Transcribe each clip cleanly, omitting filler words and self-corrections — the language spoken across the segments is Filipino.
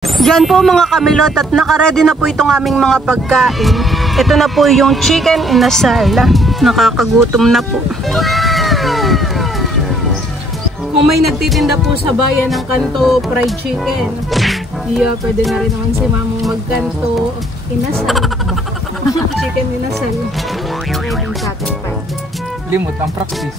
Diyan po mga kamilot at nakaredy na po itong aming mga pagkain. Ito na po yung chicken inasal. Nakakagutom na po. Kung may nagtitinda po sa bayan ng kanto fried chicken, pwede na rin naman si mamong magkanto inasal. Chicken inasal. Pwedeng sa atin fried. Limot ang practice.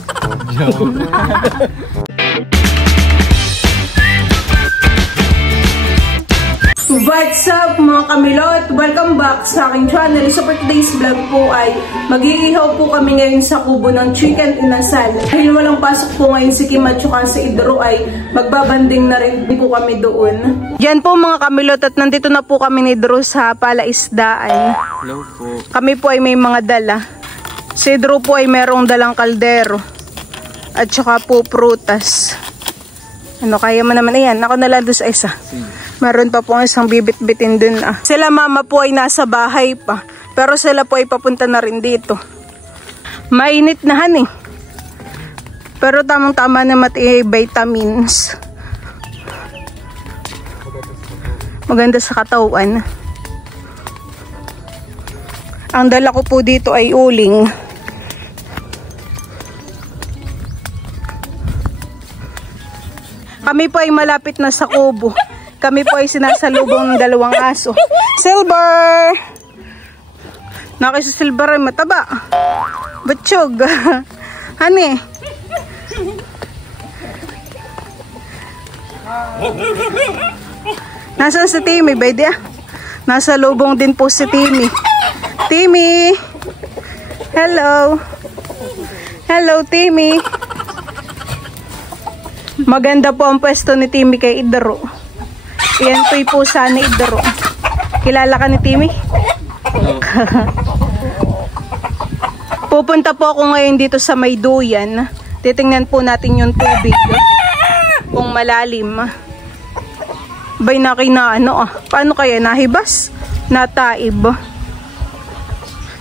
What's up mga kamilot? Welcome back sa aking channel. So for today's vlog po ay mag-iihaw po kami ngayon sa kubo ng chicken inasal. Dahil walang pasok po ngayon si Kim at saka si Idro ay magbabanding na rin po kami doon. Diyan po mga kamilot at nandito na po kami ni Idro sa palaisdaan. Hello po. Kami po ay may mga dala. Si Idro po ay merong dalang kaldero at saka po prutas. Ano, kaya mo naman yan. Ako na lang doon sa isa. Meron pa po isang bibit-bitin dun ah. Sila mama po ay nasa bahay pa. Pero sila po ay papunta na rin dito. Mainit na han eh. Pero tamang-tama na vitamins. Maganda sa katawan. Ang dala ko po dito ay uling. Kami po ay malapit na sa kubo. Kami po ay sinasalubong ng dalawang aso. Silver! Nakisa Silver ay mataba. Batsyog. Hani? Nasaan si Timmy, baby? Nasa lubong din po si Timmy. Timmy! Hello! Hello, Timmy! Maganda po ang pwesto ni Timmy kay Idro. Yan po'y pusa ni Idro. Kilala ka ni Timmy? Pupunta po ako ngayon dito sa Mayduyan. Titingnan po natin yung tubig. Kung malalim. Bay na ano ah. Paano kaya nahibas? Nataib.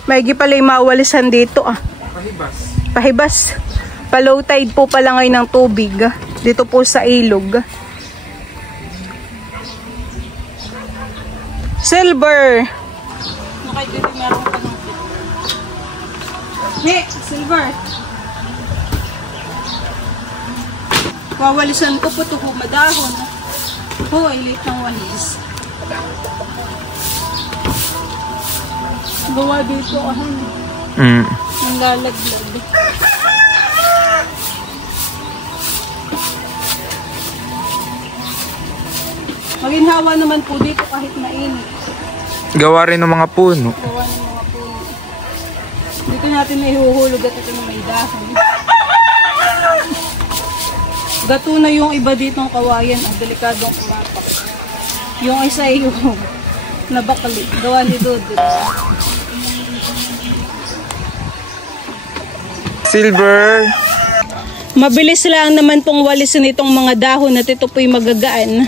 Maigi pala yung mawalisan dito ah. Pahibas. Pahibas. Pa-low tide po pala ngayon ng tubig. Dito po sa ilog. Silver! Okay, dito meron pa ng hey, Silver! Wawalisan ko po ito madahon. Ay late ng walis. Gawa dito ahan. Ang lalaglag. Maginhawa naman po dito kahit mainit. Gawa rin ng mga puno. Gawa ng mga puno. Dito natin ihuhulog at ito na may dahon. Gato na yung iba ditong kawayan. Ang delikadong kumapak. Yung isa ay yung nabakali. Gawa ni Dodo. Silver! Mabilis lang naman pong walisin itong mga dahon at ito po'y magagaan.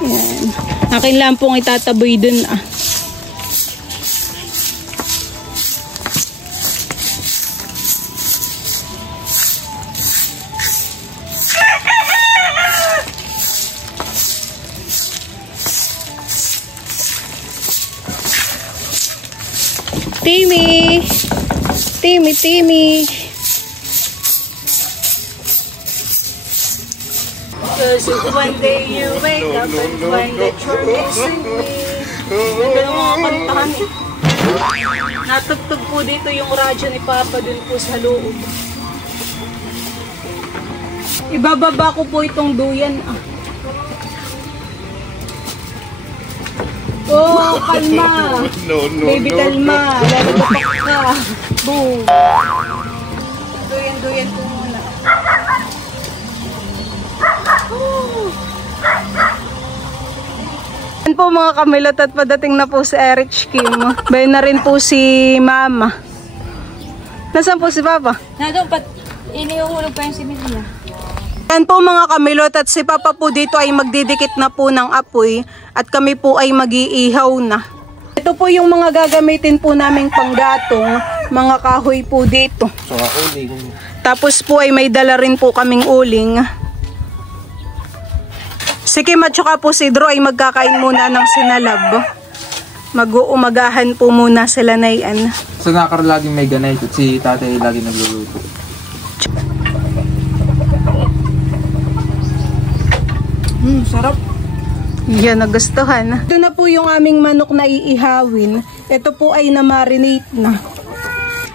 Yan. Akin lang pong itataboy dun ah. Timmy! Timmy, Timmy! Because if one day you wake up and find that you're missing me. Ganda ng mga kantahan eh. Natugtog po dito yung radyo ni Papa dun po sa loob. Ibababa ko po itong duyan ah. Oh, kalma. Baby, kalma. Lalabapak ka. Boom. Duyan po muna. Yan po mga kamilot at padating na po si Erich Kim. Bay na rin po si Mama. Nasaan po si Papa? Nandun, iniuhulog pa yung simil niya. Yan po mga kamilot at si Papa po dito ay magdidikit na po ng apoy at kami po ay mag-iihaw na. Ito po yung mga gagamitin po naming panggatong, mga kahoy po dito. So, uling. Tapos po ay may dala rin po kaming uling. Si Kim at saka po si Drew ay magkakain muna ng sinalab. Mag-uumagahan po muna sila na yan. Sa nakar laging may ganay at si tatay lagi nagluluto. Sarap. Yan, nagustuhan. Ito na po yung aming manok na iihawin. Ito po ay na-marinate na.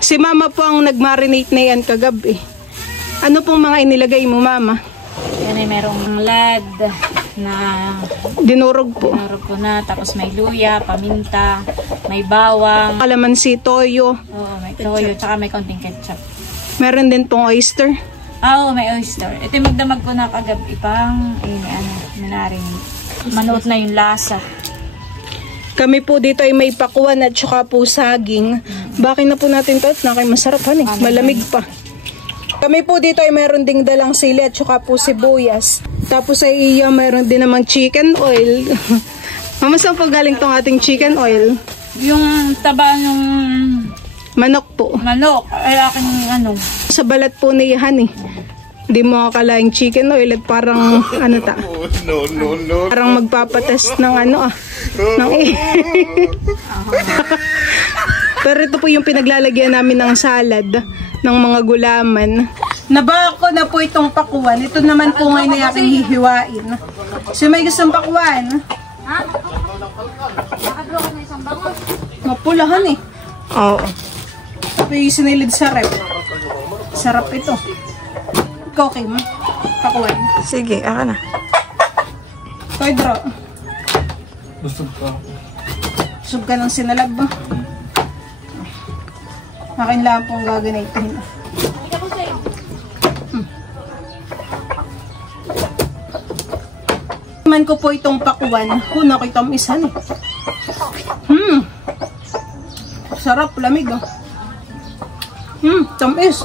Si mama po ang nag-marinate na yan kagabi. Ano pong mga inilagay mo, mama? Yan ay merong lad na Dinurog po. narog ko na. Tapos may luya, paminta, may bawang. Kalamansi, toyo. Oo, may toyo, tsaka may konting ketchup. Meron din pong oyster. Oo, may oyster. Ito yung magdamag ko na kagabi pang minarinate. Manuot na yung lasa. Kami po dito ay may pakuan at saka po saging. Bakin na po natin to at nakay masarapan eh. Malamig pa. Kami po dito ay meron ding dalang sili at saka po sibuyas. Tapos ay meron din namang chicken oil. Mama, saan po galing tong ating chicken oil? Yung taba ng Manok po. manok, ay aking Sa balat po niyahan eh. Hindi mo akalaing chicken oil at parang ano ta? No. Parang magpapatest ng ng Pero ito po yung pinaglalagyan namin ng salad ng mga gulaman. Nabako na po itong pakuan. Ito naman po ngayon na aking hihiwain. So may gustong pakuan? Ha? Nakadro ko na isang bangos. Mapulahan eh. Oo. Ito yung sinilid sa rep. Sarap ito. Ikaw, Kim. Pakuan. Sige, ako na. Pedro. Busog ka. Busog ka ng sinalab ba? Akin lang pong gaganaytahin. Man ko po itong pakuan. Nakita mo isa eh. Sarap, lamig oh. Tamis.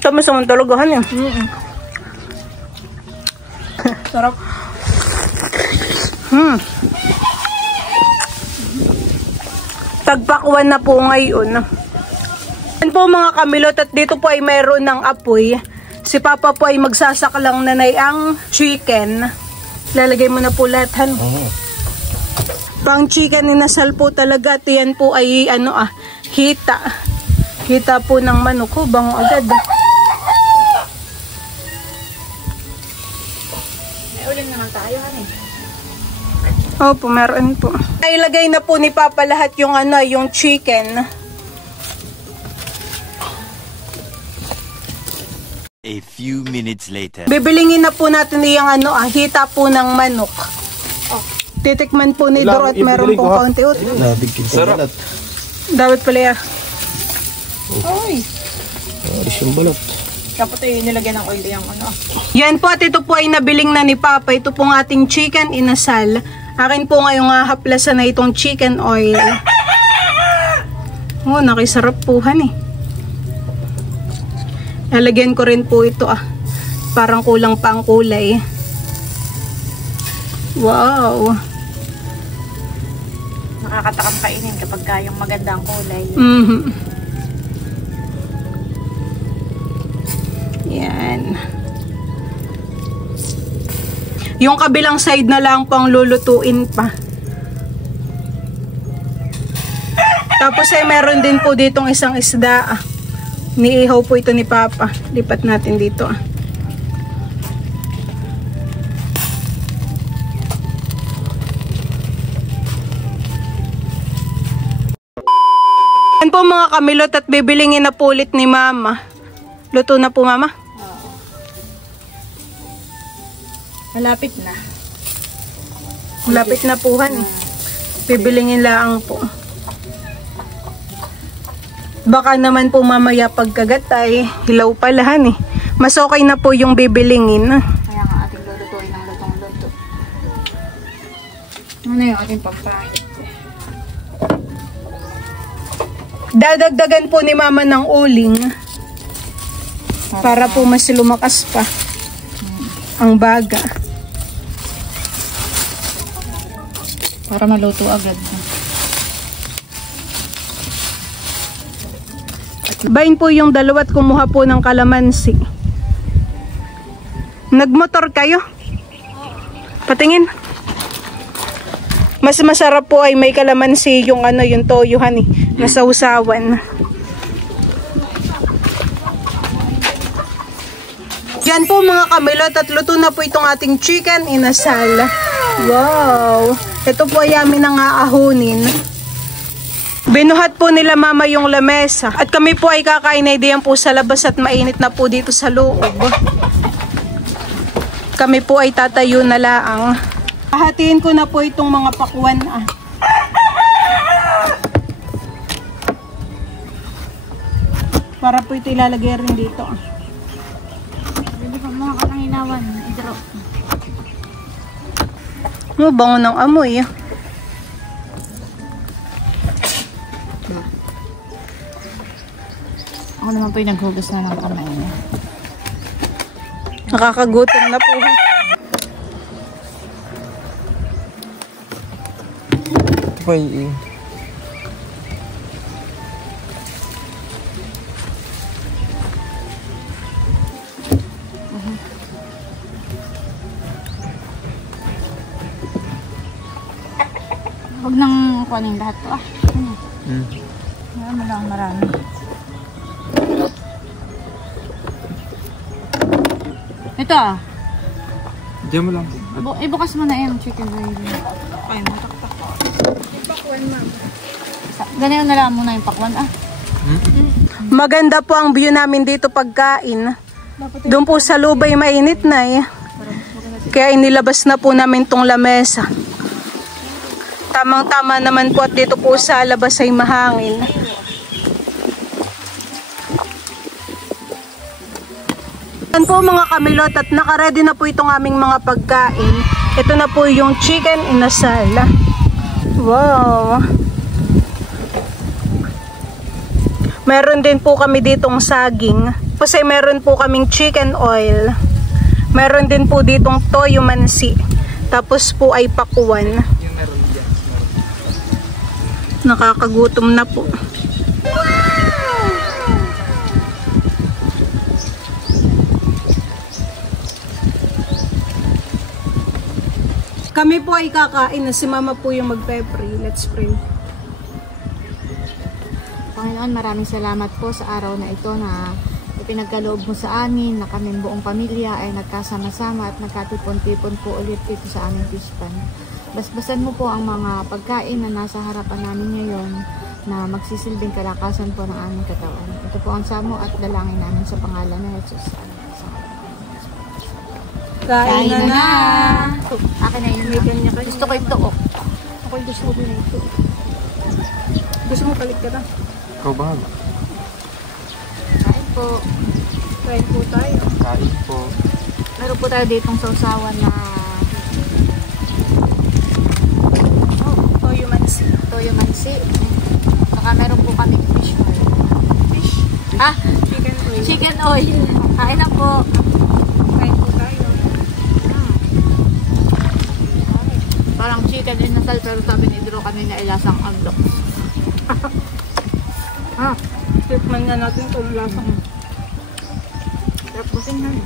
Tamis naman talagahan eh. Sarap. Tagpakuan na po ngayon. Yan po mga kamilot at dito po ay mayroon ng apoy. Si Papa po ay magsasaklang nanay ang chicken. Lalagay mo na po lahat han. Pang chicken inasal po talaga at yan po ay hita. Hita po ng manok ko, bango agad. May uling naman tayo, honey. Opo, meron po. Ilagay na po ni Papa lahat yung yung chicken. A few minutes later. Bibilingin na po natin yung hita po ng manok. Titikman po ni Doro at meron pong kaunti. Sarap. Dapat pala yan. Ay. Yung balot. Tapos ay nilagyan ng oil yung Yan po at ito po ay nabiling na ni Papa. Ito pong ating chicken inasal. Akin po ngayong haplasan na itong chicken oil. Nakisarap po han eh. Lalagyan ko rin po ito Parang kulang pa ang kulay. Wow. nakakatakam kainin kapag yung magandang kulay. Yan. Yung kabilang side na lang pang lulutuin pa. Tapos ay meron din po ditong isang isda. Niihaw po ito ni Papa. Lipat natin dito Yan po mga kamilot at bibilingin na po ulit ni Mama. Luto na po, Mama? Oo. Malapit na. Malapit na po, han. Bibilingin lang po. Baka naman po mamaya pagkagat ay hilaw palahan eh. Mas okay na po yung bibilingin. Kaya nga ating lulutuin ng lutong-luto. Ano yung ating pagpahit? Dadagdagan po ni Mama ng uling para po mas lumakas pa ang baga. Para maluto agad. At Bayin po yung dalawa at kumuha po ng kalamansi. Nagmotor kayo? Patingin. Mas masarap po ay may kalamansi yung ano, yung toyohan eh, nasa usawan. Yan po mga kamilot at luto na po itong ating chicken inasal. Wow! Ito po ay amin ang aahunin. Binuhat po nila mama yung lamesa at kami po ay kakain na diyan po sa labas at mainit na po dito sa loob. Kami po ay tatayo na laang. Hahatiin ko na po itong mga pakwan. Para po ito ilalagay rin dito. Hindi pa mga katanginawan. Idro. Bango ng amoy. Ako naman po yung naghugas na ng kamay niya. Nakakagutom na po. Ito pa yung... Huwag nang kunin lahat to Marami. Ito Diyan mo lang. ibukas mo na yung chicken oil. Ay, mataktak. Pakwan, ma'am. Ganyan na lang muna yung pakwan. Maganda po ang view namin dito pagkain. Doon po sa lubay mainit na eh. Kaya inilabas na po namin tong lamesa. Tamang-tama naman po at dito po sa labas ay mahangin. Yan po mga kamilot at nakaredy na po itong aming mga pagkain. Ito na po yung chicken inasal. Wow! Meron din po kami ditong saging. Kasi meron po kaming chicken oil. Meron din po ditong toyo mansi. Tapos po ay pakuan. Nakakagutom na po. Kami po ay kakain na si mama po yung magpe-pray. Let's pray. Panginoon, maraming salamat po sa araw na ito na ipinagkaloob mo sa amin na kaming buong pamilya ay nagkasama-sama at nagkatipon-tipon po ulit dito sa aming pispan. Basbasan mo po ang mga pagkain na nasa harapan namin ngayon na magsisilbing kalakasan po ng aming katawan. Ito po ang samo at dalangin namin sa pangalan ng Jesus. Kain na! Akin na yun. Gusto ko ito. Ako gusto ko na ito. Gusto mo palit ka na? Ikaw bahala. Kain po. Kain po tayo. Kain po. Meron po tayo ditong sausawan na Toyo mansi. toyo mansi. Saka meron po kami fish oil. Fish. Chicken oil. Chicken oil. Kain na po. Kain po tayo. Parang chicken inasal pero sabi ni Drew kami na ilasang agdok. Tikman nga natin kung lasang. Tapos yun.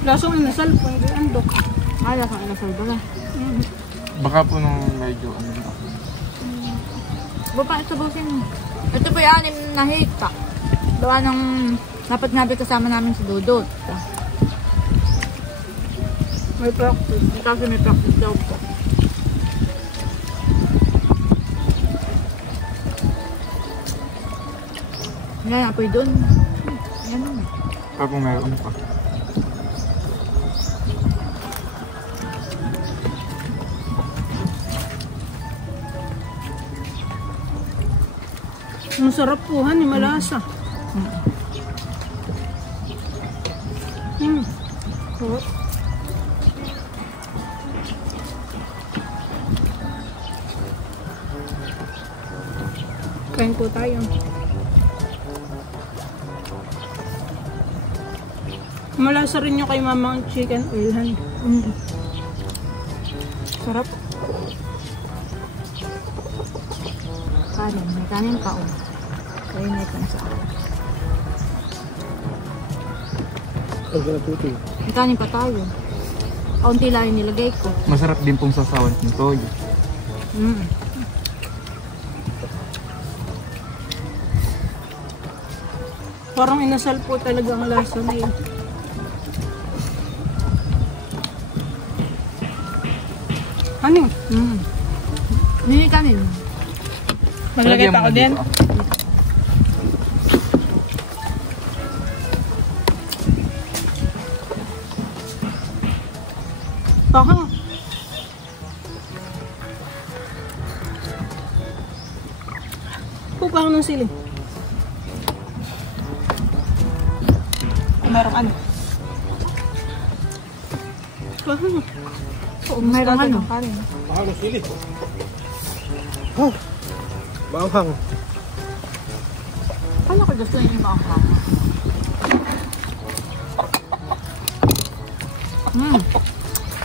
Lasang inasal po, hindi andok. Lasang inasal ba? Baka po nung medyo ano ba? Bapa, ito busin. Ito po yung 6 na hita. Gawa ng dapat nga kasama namin si Dudut. May practice. Kasi may practice daw po. Yan, apoy doon. Yan. Pa kung meron pa. Masarap po, han, malasa. Sarap. Kain po tayo. Malasa rin yung kay mama ang chicken oil, han. Sarap. Kain kanin. May kanin pa o. Kaya may ito sa akin. May kanin pa tayo. Kaunti lang yung nilagay ko. Masarap din pong sasawan ng toyo. Parang inasal po talaga ang lasa na yun. Ano? Hindi kanin. Maglagay pa ako din. Baka. Pupa ako ng sili. Merong ano? Baka. Mayroong ano? Mahal ng sili. Oh, maanghang. Kala ko gusto niyo yung maanghang.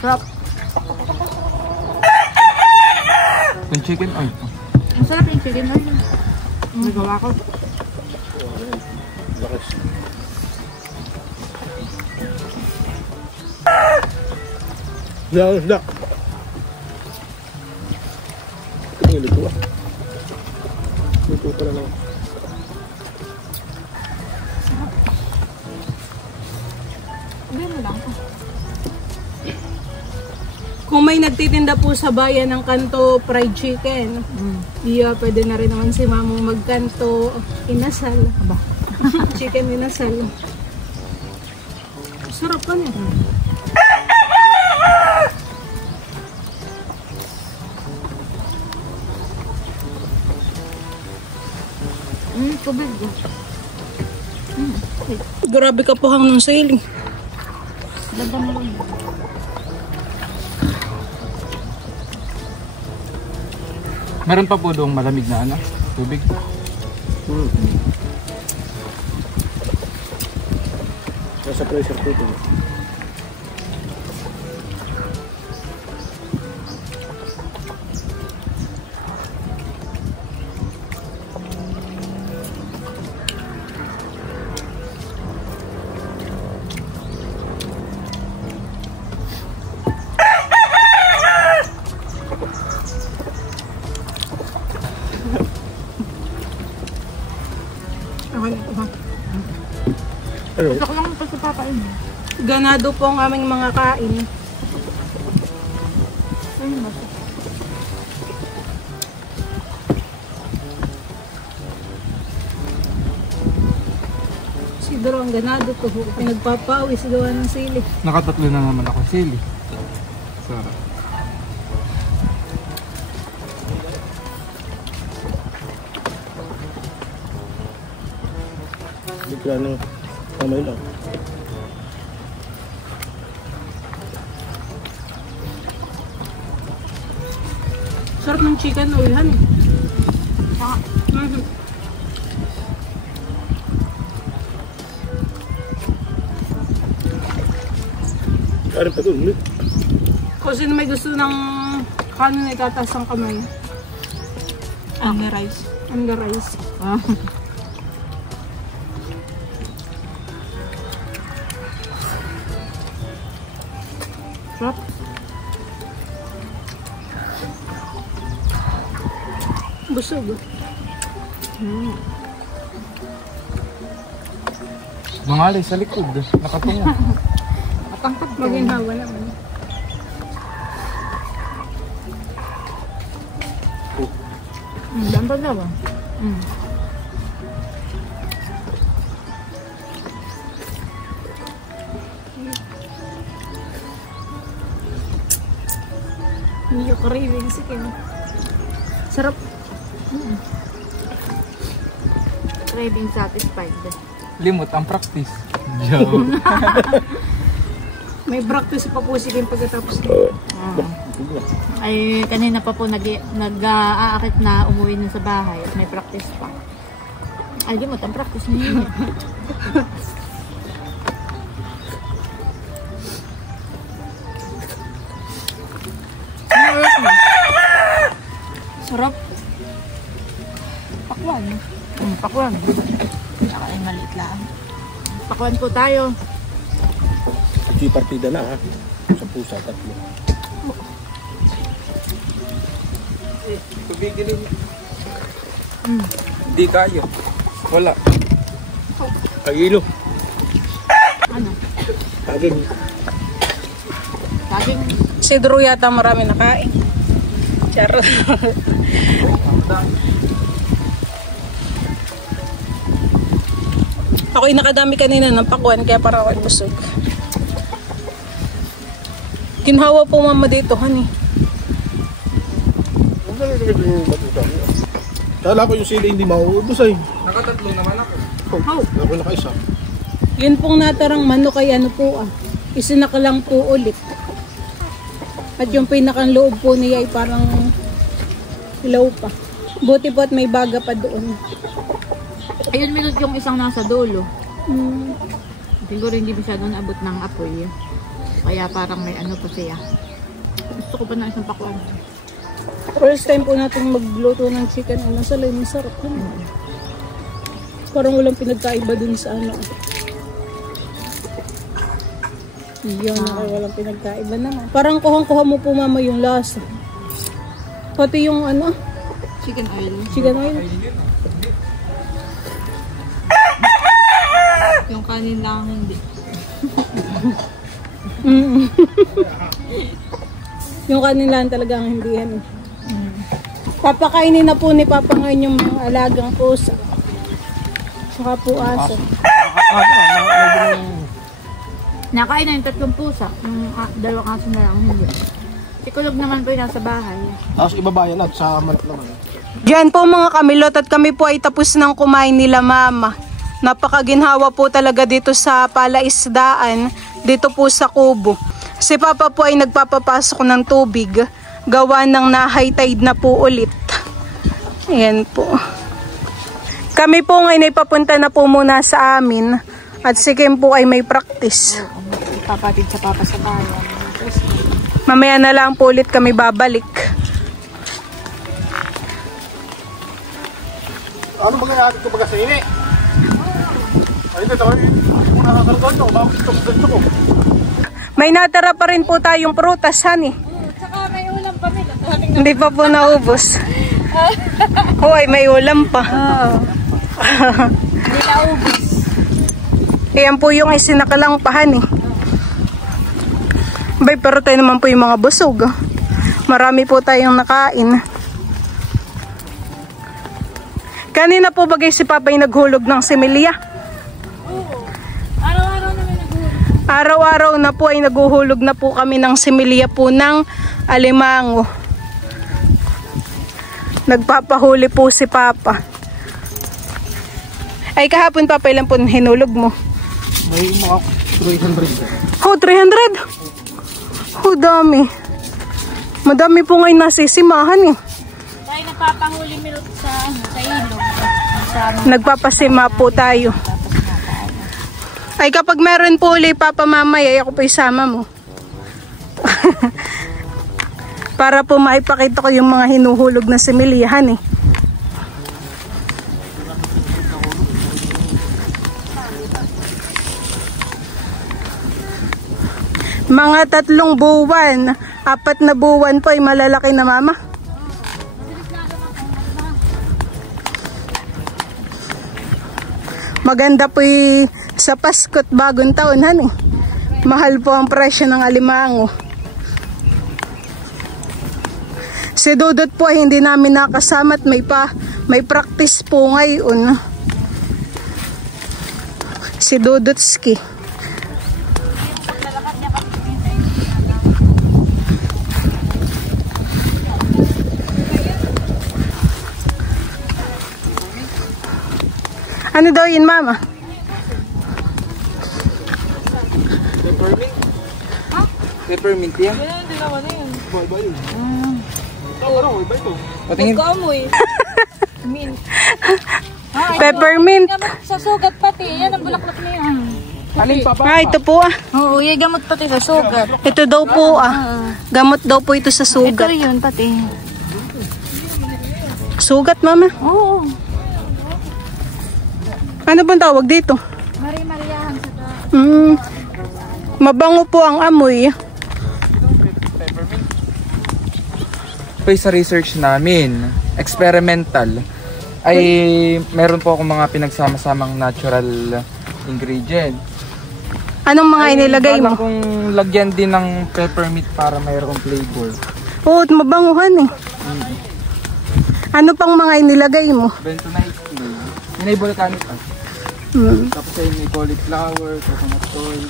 Sarap. Yung chicken oil. Ang sarap yung chicken oil. Nagawa ko. Lakas. Isda. Ito luto ah. Luto pala na. Hindi mo lang. Kung may nagtitinda po sa bayan ng kanto fried chicken, pwede na rin naman si mamong magkanto inasal. Aba. Chicken inasal. Sarap pa niya. Tubig. Grabe ka po hang ng sailing. Ganda mo lang. Meron pa po doong malamig na ano, tubig. Nasa pressure cooker. Ano? Gusto ko lang ito sa papain. Ganado po ang aming mga kain. Ayun ba? Siguro ang ganado po. Pinagpapawis gawa ng sili. Nakatatlo na naman ako sili. Sarap. Bigla na kamay lang. Sarap ng chicken oil, han. Karin pa doon ulit. Kung sino may gusto ng kanin ay tataas ang kamay. And the rice. And the rice. Sarap. Busog. Mangalay sa likod, nakatungo. Matangkad ka. Maginhawa naman. Daan pa daw ah. Hindi ko craving si Kim. Sarap. Craving satisfied. Limot ang practice. Joke. May practice pa po si Kim pagkatapos. Ay, kanina pa po nag-aakit na umuwi na sa bahay at may practice pa. Ay, di mo, ang practice niya. Sarap. Pakwan. Ako ay maliit lang. Pakwan po tayo. Ito yung partida na ha. Sa pusa, 3. Pabigilin. Hindi kaya. Wala. Kagilo. Ano? Kaging. Saging. Si Drew yata marami nakain. Charot. Ako'y nakadami kanina ng pakwan kaya para ako'y busog. Ginhawa po mama dito, honey. Kala ko yung sili hindi mauubos ay. Nakatatlo naman ako. Ako nakaisa. Yun pong natarang manok ay ano po isinakalang po ulit. At yung pinakang loob po niya ay parang hilaw pa. Buti po at may baga pa doon. Ayun, milot yung isang nasa dulo. Siguro hindi masyadong abot ng apoy. Kaya parang may ano pa siya. Gusto ko pa ng isang pakwan. First time po natin magluto ng chicken ay masalay, masarap. Parang walang pinagkaiba dun sa ano. Yun, walang pinagkaiba naman. Parang kuhang-kuha mo po mama yung lasa. Pati yung ano, Chicken oil. chicken oil. Yung kanin lang hindi. Yung kanilang talagang hindi yan. Papakainin na po ni Papa ngayon yung mga alagang pusa. Saka po aso. Nakain na yung 3 pusa. Yung 2 aso na lang hindi. Si Kulog naman po yung nasa bahay. Tapos ibabayan at sa month naman. Diyan po mga kamilot at kami po ay tapos ng kumain nila mama. Napakaginhawa po talaga dito sa palaisdaan, dito po sa kubo. Si Papa po ay nagpapapasok ng tubig, gawa ng na-high tide na po ulit. Ayan po. Kami po ngayon ay papunta na po muna sa amin at si Kim po ay may practice. Papatid sa papa sa bayan. Mamaya na lang po ulit kami babalik. Ano ba kaya ito baga sa ini? Ay, ito ako nakakaroon ko. Bakit ito ko? May natara pa rin po tayong prutas, honey. Tsaka may ulam pa nila. Hindi pa po naubos. Hoy, may ulam pa. Hindi naubos. Ayan po yung isinakalang pahan eh. Bay, pero tayo naman po yung mga busog. Marami po tayong nakain. Kanina po bagay si Papa yung naghulog ng similya. Oo. Araw-araw naman naghulog. Araw-araw na po ay naguhulog na po kami ng similya po ng alimango. Nagpapahuli po si Papa. Ay kahapon Papa, ilan po hinulog mo? May mga 300. Oh, 300? Oh, dami. Madami po ngayon nasisimahan eh. Tayo napapahuli milot sa ilog. Nagpapasima po tayo. Ay kapag meron po ulit Papa mamaya, ako po isama mo. Para po maipakita ko yung mga hinuhulog na similyahan eh. Mga 3 buwan, 4 na buwan po ay malalaki na mama. Maganda po sa Pasko't bagong taon, honey. Mahal po ang presyo ng alimango. Si Dudut po ay hindi namin nakasama at may practice po ngayon. Si Dudutski. Ano daw yun, mama? Peppermint? Ha? Peppermint yan? Hindi naman na yun. Iba yun. Ito, ano? Iba ito. Patingin. Magkaamoy. Mint. Peppermint. Gamot sa sugat pati. Yan ang bulaklak na yan. Alin pa Ah, ito po ah. Oo, yung gamot pati sa sugat. Ito daw po ah. Gamot daw po ito sa Ito sugat. yun pati. Sugat, mama? Oo. Ano bang tawag dito? Mari-mariahan sa ta. Mabango po ang amoy. Sa research namin, experimental, ay meron po akong mga pinagsama-samang natural ingredient. Anong mga inilagay mo? Balak kong lagyan din ng peppermint para mayroong flavor. Oo, mabanguhan eh. Ano pang mga inilagay mo? Bentonite clay. Yun ay volcanic ash. Tapos ay may cauliflower, coconut oil.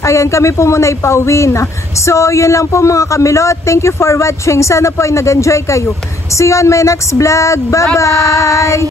Ayan, kami po muna ipauwi na. So, yun lang po mga kamilot. Thank you for watching. Sana po ay nag-enjoy kayo. See you on my next vlog. Bye-bye!